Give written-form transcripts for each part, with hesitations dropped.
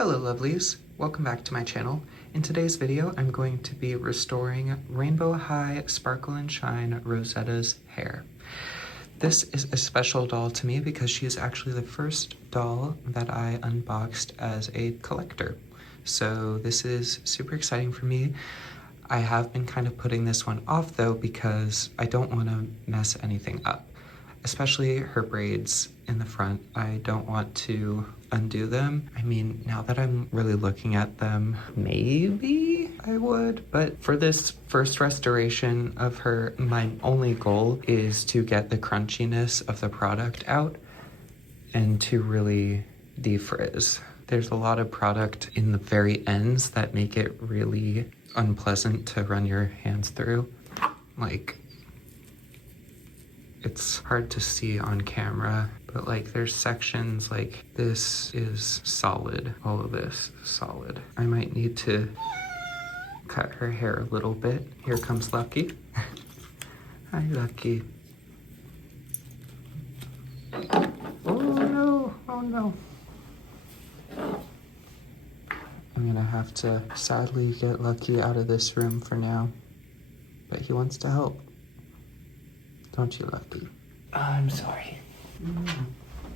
Hello lovelies, welcome back to my channel. In today's video, I'm going to be restoring Rainbow High Sparkle and Shine Rosetta's hair. This is a special doll to me because she is actually the first doll that I unboxed as a collector. So this is super exciting for me. I have been kind of putting this one off though because I don't want to mess anything up. Especially her braids in the front. I don't want to undo them. I mean, now that I'm really looking at them, maybe I would, but for this first restoration of her, my only goal is to get the crunchiness of the product out and to really defrizz. There's a lot of product in the very ends that make it really unpleasant to run your hands through. Like, it's hard to see on camera, but like there's sections like this is solid. All of this is solid. I might need to cut her hair a little bit. Here comes Lucky. Hi, Lucky. Oh no, oh no. I'm gonna have to sadly get Lucky out of this room for now, but he wants to help. Don't you, Lucky? I'm sorry.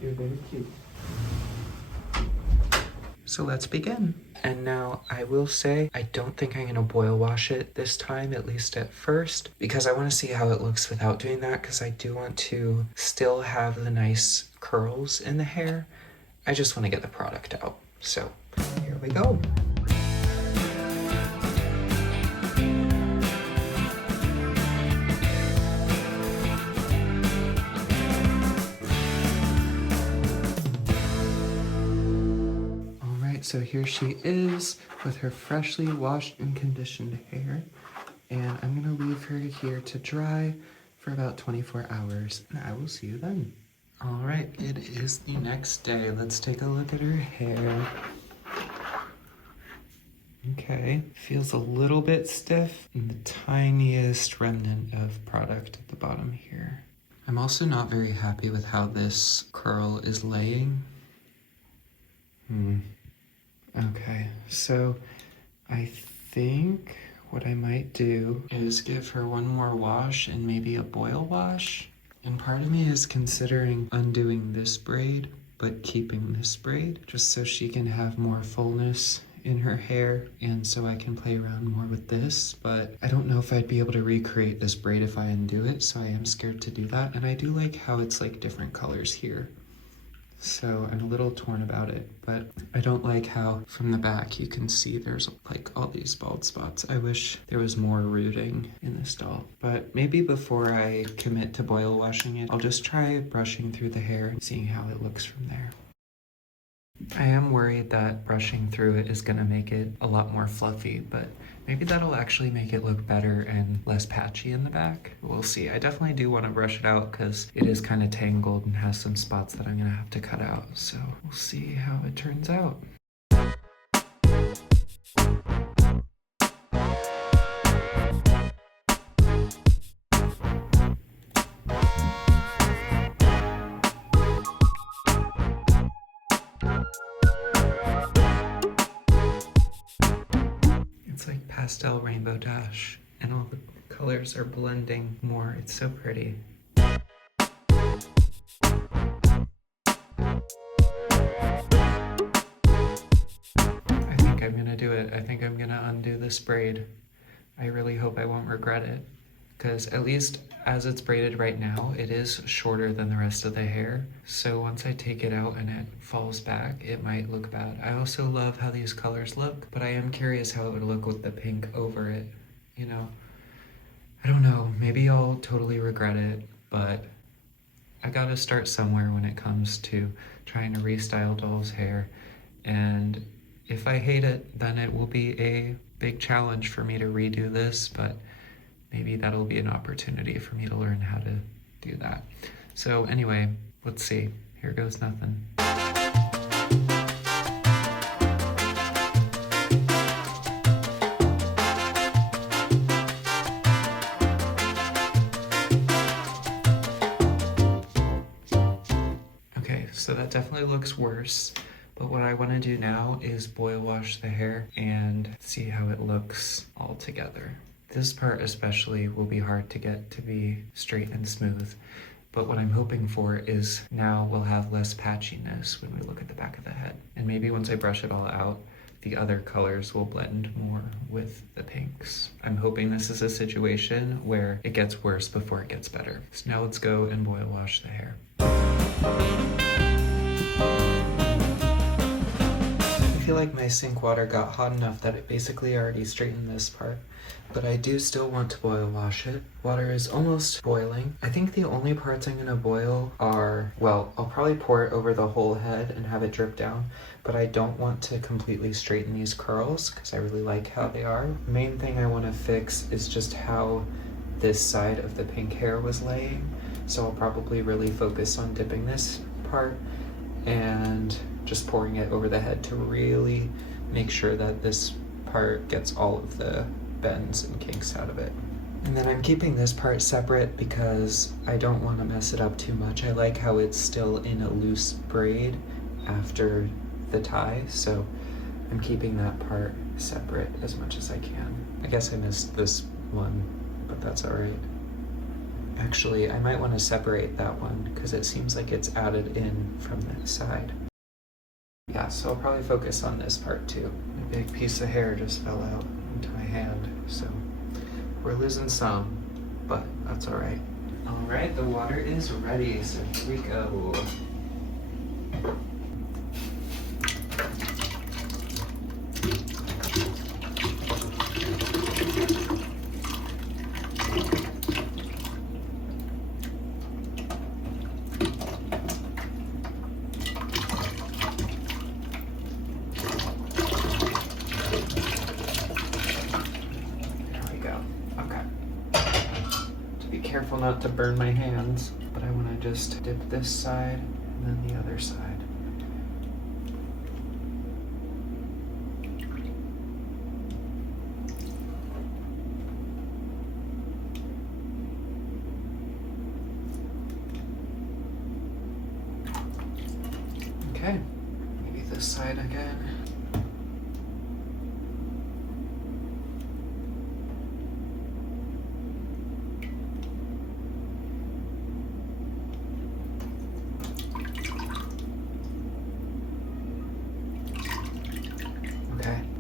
You're very cute. So let's begin. And now I will say, I don't think I'm gonna boil wash it this time, at least at first, because I wanna see how it looks without doing that, because I do want to still have the nice curls in the hair. I just wanna get the product out. So here we go. So here she is with her freshly washed and conditioned hair, and I'm gonna leave her here to dry for about 24 hours, and I will see you then. All right, it is the next day. Let's take a look at her hair. Okay, feels a little bit stiff and the tiniest remnant of product at the bottom here. I'm also not very happy with how this curl is laying. Okay, so I think what I might do is give her one more wash and maybe a boil wash. And part of me is considering undoing this braid, but keeping this braid just so she can have more fullness in her hair and so I can play around more with this. But I don't know if I'd be able to recreate this braid if I undo it, so I am scared to do that. And I do like how it's like different colors here. So I'm a little torn about it, but I don't like how from the back you can see there's like all these bald spots. I wish there was more rooting in this doll, but maybe before I commit to boil washing it, I'll just try brushing through the hair and seeing how it looks from there. I am worried that brushing through it is gonna make it a lot more fluffy, but maybe that'll actually make it look better and less patchy in the back. We'll see. I definitely do want to brush it out because it is kind of tangled and has some spots that I'm gonna have to cut out. So we'll see how it turns out. It's like pastel rainbow dash and all the colors are blending more. It's so pretty. I think I'm gonna do it. I think I'm gonna undo this braid. I really hope I won't regret it, because at least as it's braided right now, it is shorter than the rest of the hair. So once I take it out and it falls back, it might look bad. I also love how these colors look, but I am curious how it would look with the pink over it, you know? I don't know, maybe I'll totally regret it, but I gotta start somewhere when it comes to trying to restyle dolls' hair. And if I hate it, then it will be a big challenge for me to redo this, but maybe that'll be an opportunity for me to learn how to do that. So anyway, let's see. Here goes nothing. Okay, so that definitely looks worse. But what I want to do now is boil wash the hair and see how it looks all together. This part especially will be hard to get to be straight and smooth. But what I'm hoping for is now we'll have less patchiness when we look at the back of the head. And maybe once I brush it all out, the other colors will blend more with the pinks. I'm hoping this is a situation where it gets worse before it gets better. So now let's go and boil wash the hair. I feel like my sink water got hot enough that it basically already straightened this part, but I do still want to boil wash it. Water is almost boiling. I think the only parts I'm gonna boil are, well, I'll probably pour it over the whole head and have it drip down, but I don't want to completely straighten these curls because I really like how they are. The main thing I want to fix is just how this side of the pink hair was laying. So I'll probably really focus on dipping this part and just pouring it over the head to really make sure that this part gets all of the bends and kinks out of it. And then I'm keeping this part separate because I don't want to mess it up too much. I like how it's still in a loose braid after the tie, so I'm keeping that part separate as much as I can. I guess I missed this one, but that's all right. Actually, I might want to separate that one because it seems like it's added in from that side. Yeah, so I'll probably focus on this part too. A big piece of hair just fell out into my hand, so we're losing some, but that's all right. All right, the water is ready, so here we go. Careful not to burn my hands, but I want to just dip this side and then the other side. Okay, maybe this side again.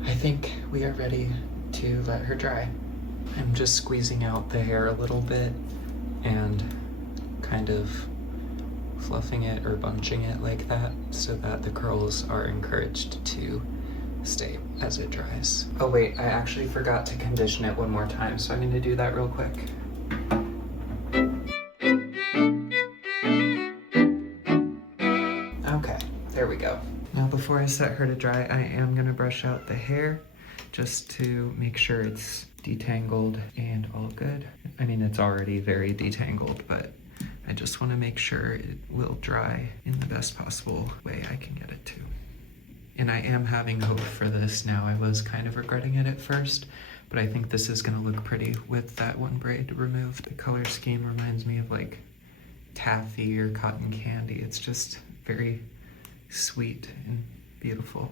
I think we are ready to let her dry. I'm just squeezing out the hair a little bit and kind of fluffing it or bunching it like that so that the curls are encouraged to stay as it dries. Oh wait, I actually forgot to condition it one more time, so I'm going to do that real quick. Okay, there we go. Now before I set her to dry, I am gonna brush out the hair just to make sure it's detangled and all good. I mean, it's already very detangled, but I just wanna make sure it will dry in the best possible way I can get it to. And I am having hope for this now. I was kind of regretting it at first, but I think this is gonna look pretty with that one braid removed. The color scheme reminds me of like taffy or cotton candy. It's just very sweet and beautiful.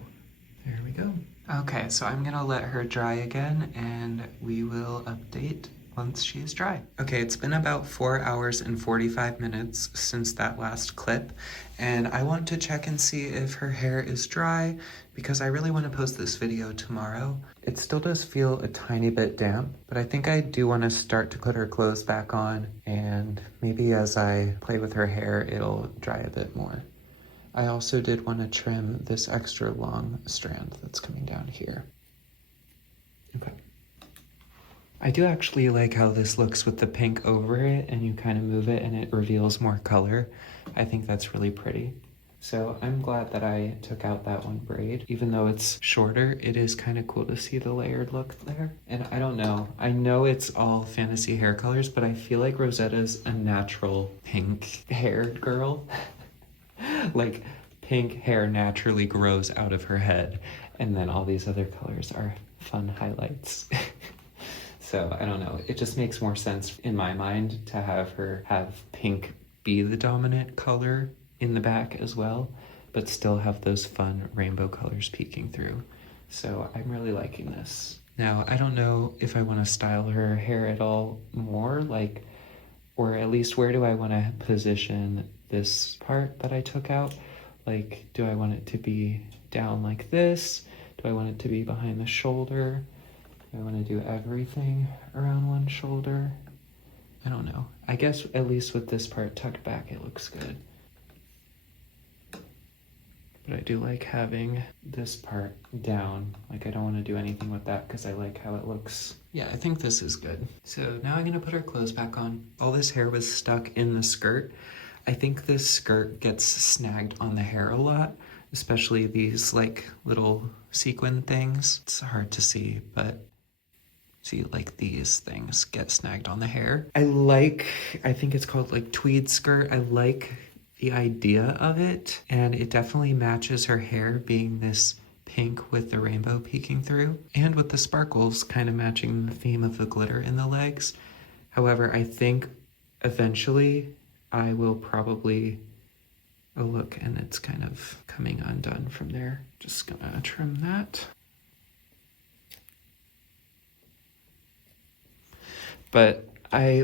There we go. Okay, so I'm gonna let her dry again and we will update once she is dry. Okay, it's been about 4 hours and 45 minutes since that last clip, and I want to check and see if her hair is dry because I really want to post this video tomorrow. It still does feel a tiny bit damp, but I think I do want to start to put her clothes back on, and maybe as I play with her hair, it'll dry a bit more. I also did want to trim this extra long strand that's coming down here. Okay. I do actually like how this looks with the pink over it, and you kind of move it and it reveals more color. I think that's really pretty. So I'm glad that I took out that one braid. Even though it's shorter, it is kind of cool to see the layered look there. And I don't know, I know it's all fantasy hair colors, but I feel like Rosetta's a natural pink haired girl. Like, pink hair naturally grows out of her head, and then all these other colors are fun highlights. So, I don't know, it just makes more sense in my mind to have her have pink be the dominant color in the back as well, but still have those fun rainbow colors peeking through. So I'm really liking this. Now, I don't know if I want to style her hair at all more, like, or at least where do I want to position this part that I took out? Like, do I want it to be down like this? Do I want it to be behind the shoulder? Do I want to do everything around one shoulder? I don't know. I guess at least with this part tucked back, it looks good. But I do like having this part down. Like, I don't want to do anything with that because I like how it looks. Yeah, I think this is good. So now I'm gonna put her clothes back on. All this hair was stuck in the skirt. I think this skirt gets snagged on the hair a lot, especially these like little sequin things. It's hard to see, but see, like these things get snagged on the hair. I think it's called like tweed skirt. I like the idea of it, and it definitely matches her hair being this pink with the rainbow peeking through, and with the sparkles kind of matching the theme of the glitter in the legs. However, I think eventually I will probably, oh look, and it's kind of coming undone from there. Just gonna trim that. But I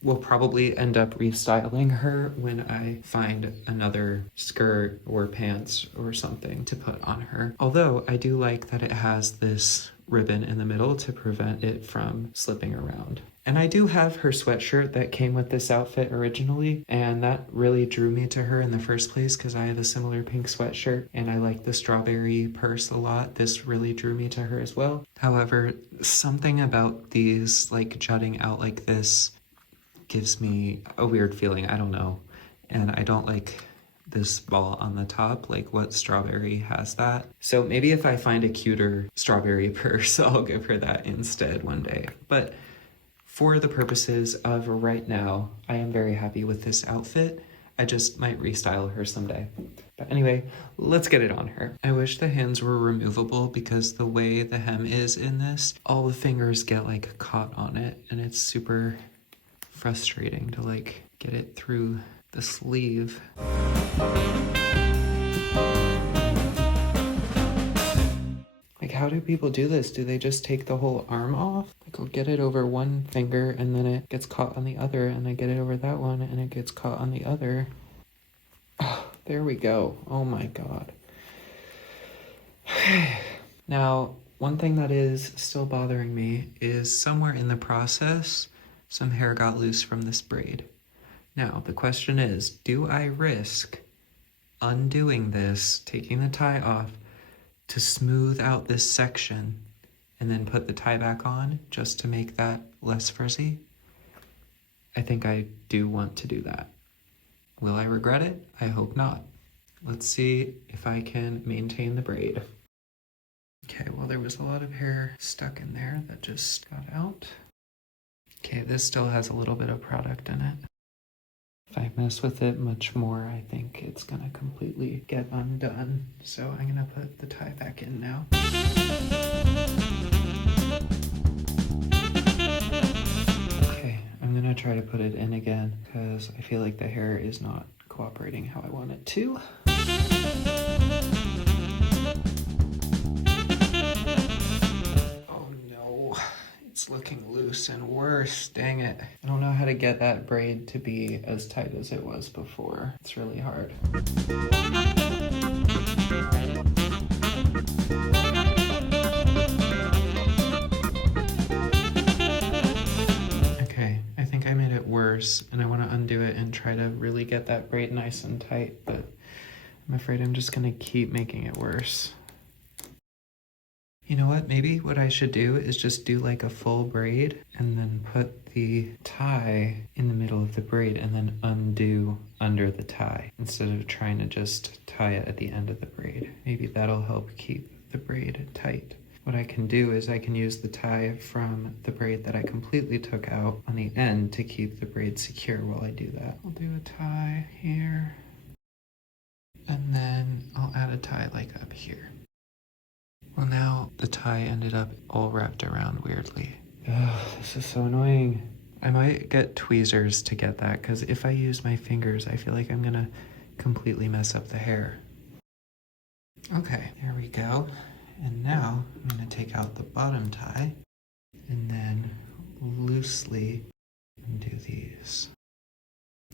will probably end up restyling her when I find another skirt or pants or something to put on her. Although I do like that it has this ribbon in the middle to prevent it from slipping around. And I do have her sweatshirt that came with this outfit originally, and that really drew me to her in the first place because I have a similar pink sweatshirt and I like the strawberry purse a lot. This really drew me to her as well. However, something about these like jutting out like this gives me a weird feeling. I don't know. And I don't like this ball on the top, like what strawberry has that. So maybe if I find a cuter strawberry purse, I'll give her that instead one day. But for the purposes of right now, I am very happy with this outfit. I just might restyle her someday. But anyway, let's get it on her. I wish the hands were removable because the way the hem is in this, all the fingers get like caught on it, and it's super frustrating to like get it through the sleeve. Like, how do people do this? Do they just take the whole arm off? Like, I'll get it over one finger and then it gets caught on the other, and I get it over that one and it gets caught on the other. Oh, there we go. Oh my God. Now, one thing that is still bothering me is somewhere in the process, some hair got loose from this braid. Now, the question is, do I risk undoing this, taking the tie off, to smooth out this section and then put the tie back on just to make that less frizzy? I think I do want to do that. Will I regret it? I hope not. Let's see if I can maintain the braid. Okay, well, there was a lot of hair stuck in there that just got out. Okay, this still has a little bit of product in it. If I mess with it much more, I think it's gonna completely get undone. So I'm gonna put the tie back in now. Okay, I'm gonna try to put it in again because I feel like the hair is not cooperating how I want it to. It's looking loose and worse, dang it. I don't know how to get that braid to be as tight as it was before. It's really hard. Okay, I think I made it worse and I want to undo it and try to really get that braid nice and tight, but I'm afraid I'm just gonna keep making it worse. You know what, maybe what I should do is just do like a full braid and then put the tie in the middle of the braid and then undo under the tie instead of trying to just tie it at the end of the braid. Maybe that'll help keep the braid tight. What I can do is I can use the tie from the braid that I completely took out on the end to keep the braid secure while I do that. I'll do a tie here, and then I'll add a tie like up here. Well, now the tie ended up all wrapped around weirdly. Ugh, this is so annoying. I might get tweezers to get that, because if I use my fingers, I feel like I'm gonna completely mess up the hair. Okay, there we go. And now I'm going to take out the bottom tie and then loosely undo these.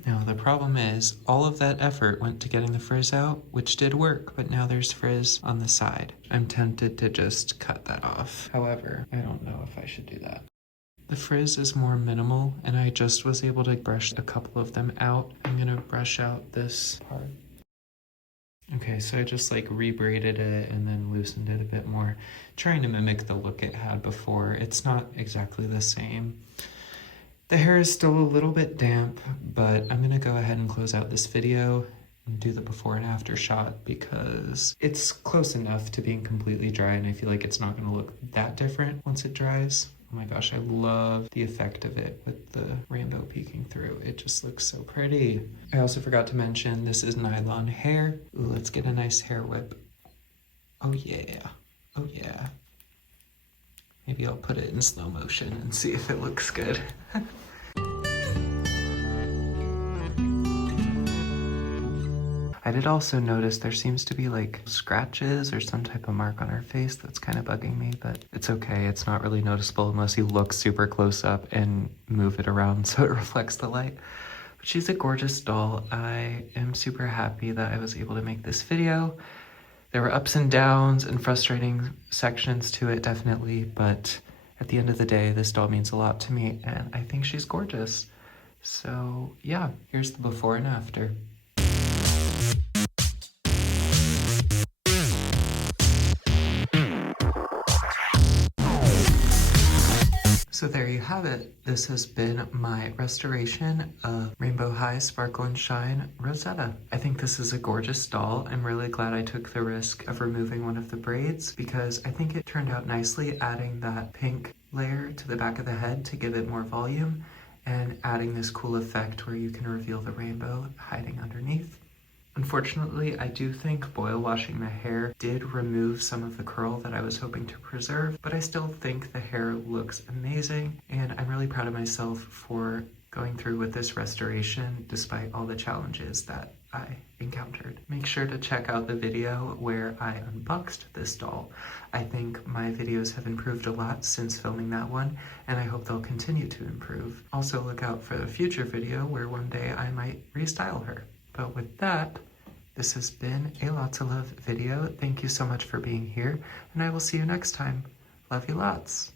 Now the problem is all of that effort went to getting the frizz out, which did work, but now there's frizz on the side. I'm tempted to just cut that off. However, I don't know if I should do that. The frizz is more minimal and I just was able to brush a couple of them out. I'm gonna brush out this part. Okay, so I just like rebraided it and then loosened it a bit more, trying to mimic the look it had before. It's not exactly the same. The hair is still a little bit damp, but I'm gonna go ahead and close out this video and do the before and after shot because it's close enough to being completely dry and I feel like it's not gonna look that different once it dries. Oh my gosh, I love the effect of it with the rainbow peeking through. It just looks so pretty. I also forgot to mention this is nylon hair. Ooh, let's get a nice hair whip. Oh yeah, oh yeah. Maybe I'll put it in slow motion and see if it looks good. I did also notice there seems to be like scratches or some type of mark on her face that's kind of bugging me, but it's okay. It's not really noticeable unless you look super close up and move it around so it reflects the light. But she's a gorgeous doll. I am super happy that I was able to make this video. There were ups and downs and frustrating sections to it, definitely, but at the end of the day, this doll means a lot to me and I think she's gorgeous. So yeah, here's the before and after. So there you have it. This has been my restoration of Rainbow High Sparkle and Shine Rosetta. I think this is a gorgeous doll. I'm really glad I took the risk of removing one of the braids because I think it turned out nicely, adding that pink layer to the back of the head to give it more volume and adding this cool effect where you can reveal the rainbow hiding underneath. Unfortunately, I do think boil washing the hair did remove some of the curl that I was hoping to preserve, but I still think the hair looks amazing, and I'm really proud of myself for going through with this restoration despite all the challenges that I encountered. Make sure to check out the video where I unboxed this doll. I think my videos have improved a lot since filming that one, and I hope they'll continue to improve. Also look out for the future video where one day I might restyle her. But with that, this has been a Lots of Love video. Thank you so much for being here, and I will see you next time. Love you lots.